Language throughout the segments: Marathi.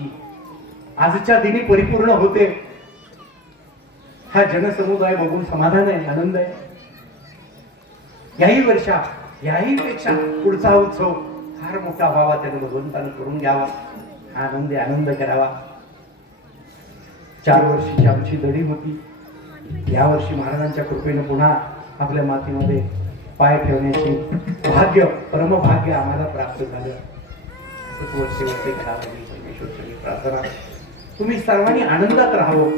आमची आजच्या दिनी परिपूर्ण होते. हा जनसमुदाय बघून समाधान आहे, आनंद आहे. याही वर्षात याही पेक्षा पुढचा उत्सव फार मोठा व्हावा, त्याने भगवंताने करून घ्यावा, आनंद करावा. 4 वर्षीची आमची दडी होती. या वर्षी महाराजांच्या कृपेने पुन्हा आपल्या मातीमध्ये पाय ठेवण्याची भाग्य, परमभाग्य आम्हाला प्राप्त झालं. असंच वर्षे घडावं परमेश्वरची प्रार्थना. तुम्ही सर्वांनी आनंदात राहावं.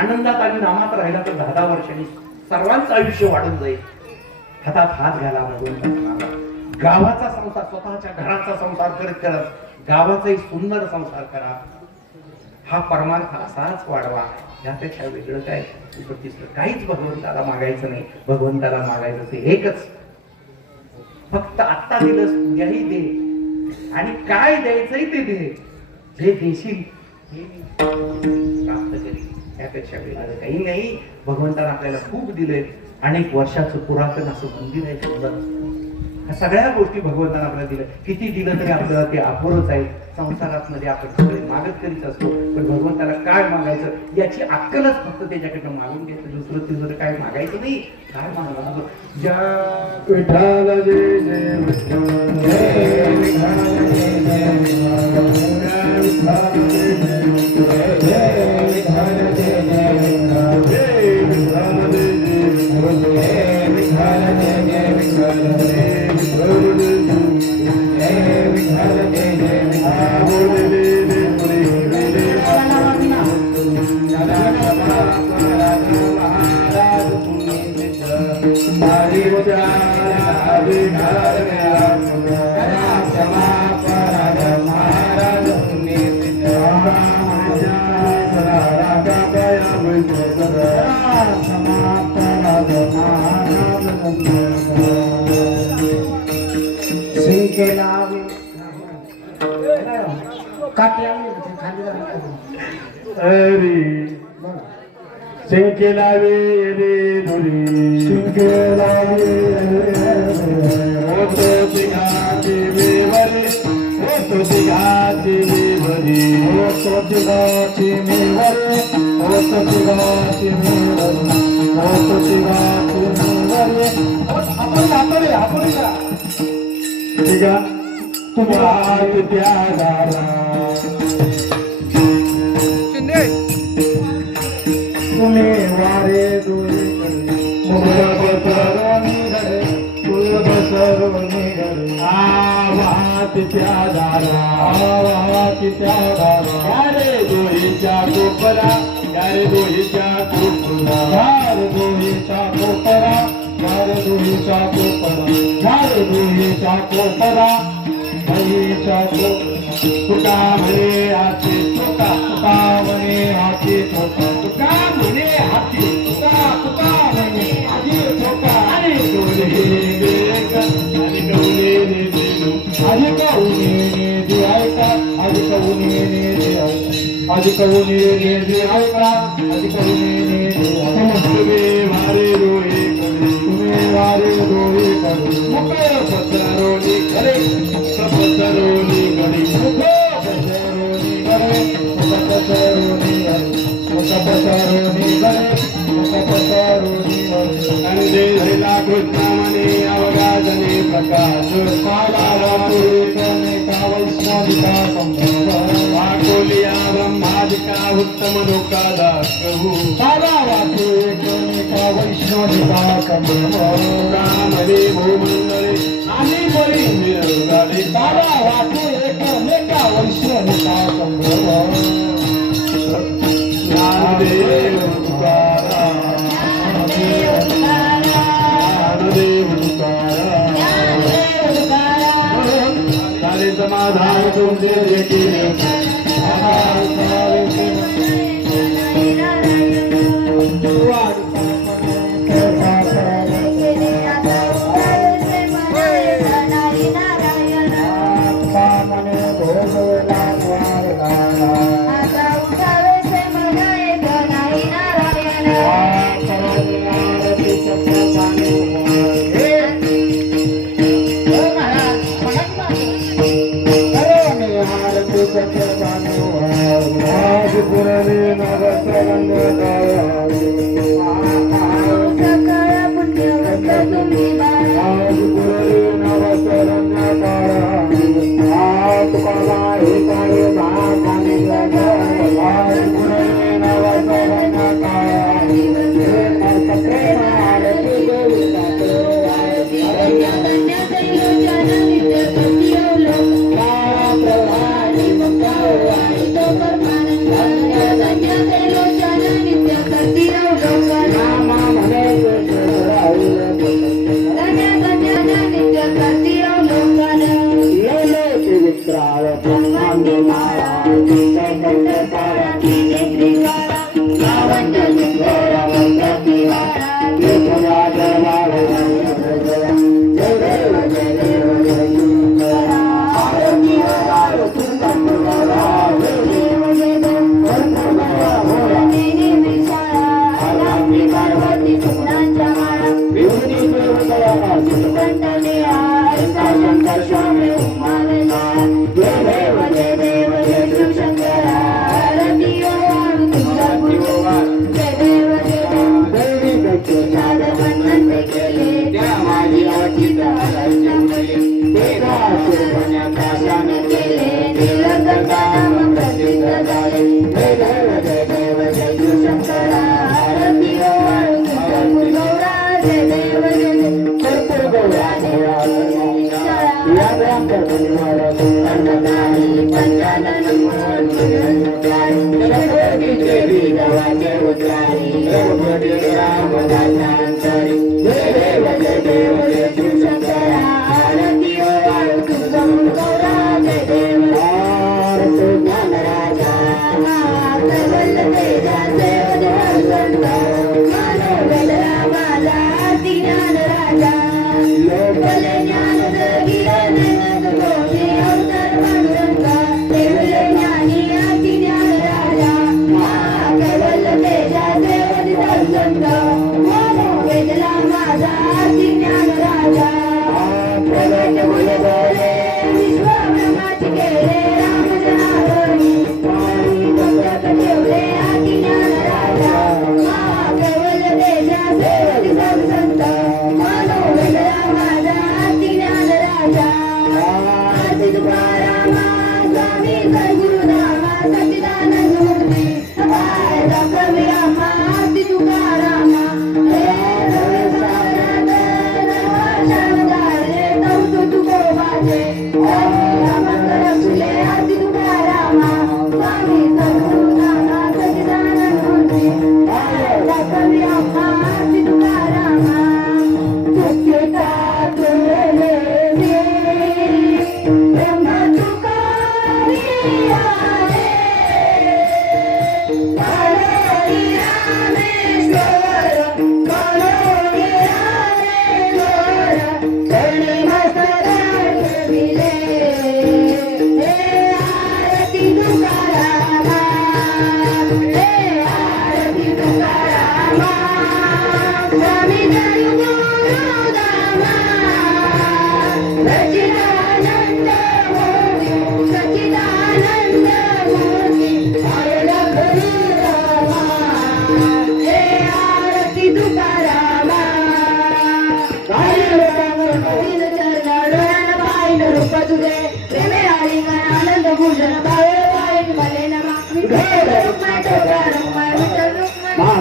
आनंदात आणि नामात राहिला तर 10 वर्षांनी सर्वांचं आयुष्य वाढून जाईल. हातात हात घाला भगवंताचा. गावाचा संसार, स्वतःच्या घराचा संसार करत करत गावाचाही सुंदर संसार करा. हा परमार्थ असाच वाढवा. यापेक्षा वेगळं काय तिसरं काहीच भगवंताला मागायचं नाही. भगवंताला मागायचं ते एकच, फक्त आत्ता दिलंस उद्याही दे, आणि काय द्यायचंय ते दे. जे देशील हे प्राप्त करील. यापेक्षा वेगळं काही नाही. भगवंताने आपल्याला खूप दिले. अनेक वर्षाचं पुरातन असं मंदिर आहे सुंदर. ह्या सगळ्या गोष्टी भगवंताने आपल्याला दिल्या. किती दिलं तरी आपल्याला ते अपुरंच आहे. संसारात मध्ये आपण सगळे मागत करीत असतो, पण भगवंताला काय मागायचं याची अक्कलच फक्त त्याच्याकडनं मागून घ्यायचं. दुसरं तिसरं काय मागायचं नाही. काय मागायचं? जय विठ्ठल जय जय विठ्ठल जय विठ्ठल जय जय विठ्ठल जय विठ्ठल जय जय विठ्ठल जय विठ्ठल जय जय विठ्ठल जय विठ्ठल जय जय विठ्ठल जय शिंकेलावे रे धुरी शिंकेलावे होतो तिघाची मेवरी होतो तिघाची मेवरी होतो तिघाची मेवरी होतो तिघाची मेवरी होतो तिघाची मेवरी. आपण तिघा तुम्हा त्या दारा तुम्ही वारे दोरे आवात त्या गारे दोहीच्या कोपरा गारे दोहीच्या कोपरा गारे दोहीच्या कोपरा गारे दोहीच्या कोपरा गारे दोहीच्या कोपरा दहीच्या तुका म्हणे हाती तुका तुका म्हणे हाती तुका तुका म्हणे हाती तुका तुका म्हणे हाती तुका. आणि वारे रोहे तुम्ही वारे रोहे करू मुख पत्रारोली करे पत्रारोली गडी मुख पत्रारोली गडे मुख पत्रारोली मुख पत्रारोली गडे मुख पत्रारोली आणि देहला कृष्णामणे अवगाजने प्रकाश साधारापुरीकने का वैष्णविका संभव वाकोलिया ब्रह्मादिका उत्तम लोकादा प्रभू साधारापुरीकने का वैष्णविका संभव रामरे भूमंडले आणि बळी मिळवले साधारापुरीकने का वैष्णविका संभव ज्ञानदेव तुकाराम समाधान तुमचे नारायण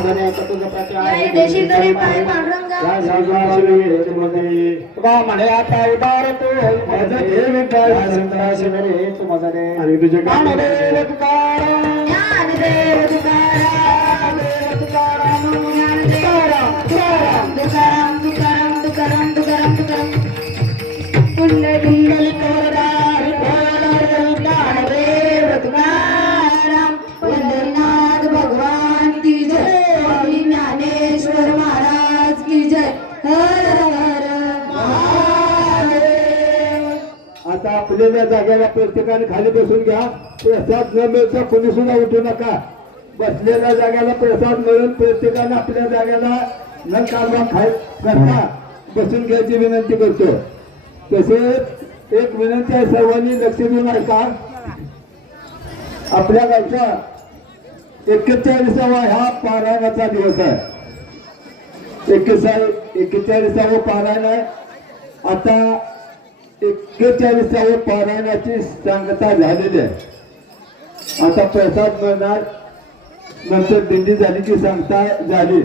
पुण्यवंत तुम्ही बाळा देशी तरी पाय पांडुरंगा म्हणे आता उदार तू माझं देव शिवरे तू माझा रे आणि तुझे ज्ञानदेव तुकाराम ज्ञानदेव तुकाराम तुकाराम तुकाराम तुकाराम तुकाराम तुकाराम तुकाराम तुकाराम पुंडलिक कोरदार ज्ञानदेव तुकाराम पंढरीनाथ भगवान की जय ज्ञानेश्वर महाराज की जय हर हर महादेव. आता आपल्या जागेला प्रत्येकाने खाली बसून घ्या. प्रसाद न मिळता कोणी सुद्धा उठू नका. बसलेल्या जागेला प्रसाद मिळून प्रत्येकाने आपल्या जागेला न कालवा खाय करता बसून घ्यायची विनंती करतो. तसेच एक विनंती आहे, सर्वांनी लक्ष देऊन ऐका. आपल्या गावच्या 41वा हा पारायणाचा दिवस आहे. 41वा पारायण आहे. आता 41व्या पारायणाची सांगता झालेली आहे. आता प्रसाद मिळणार, नंतर दिंडी झाली की सांगता झाली.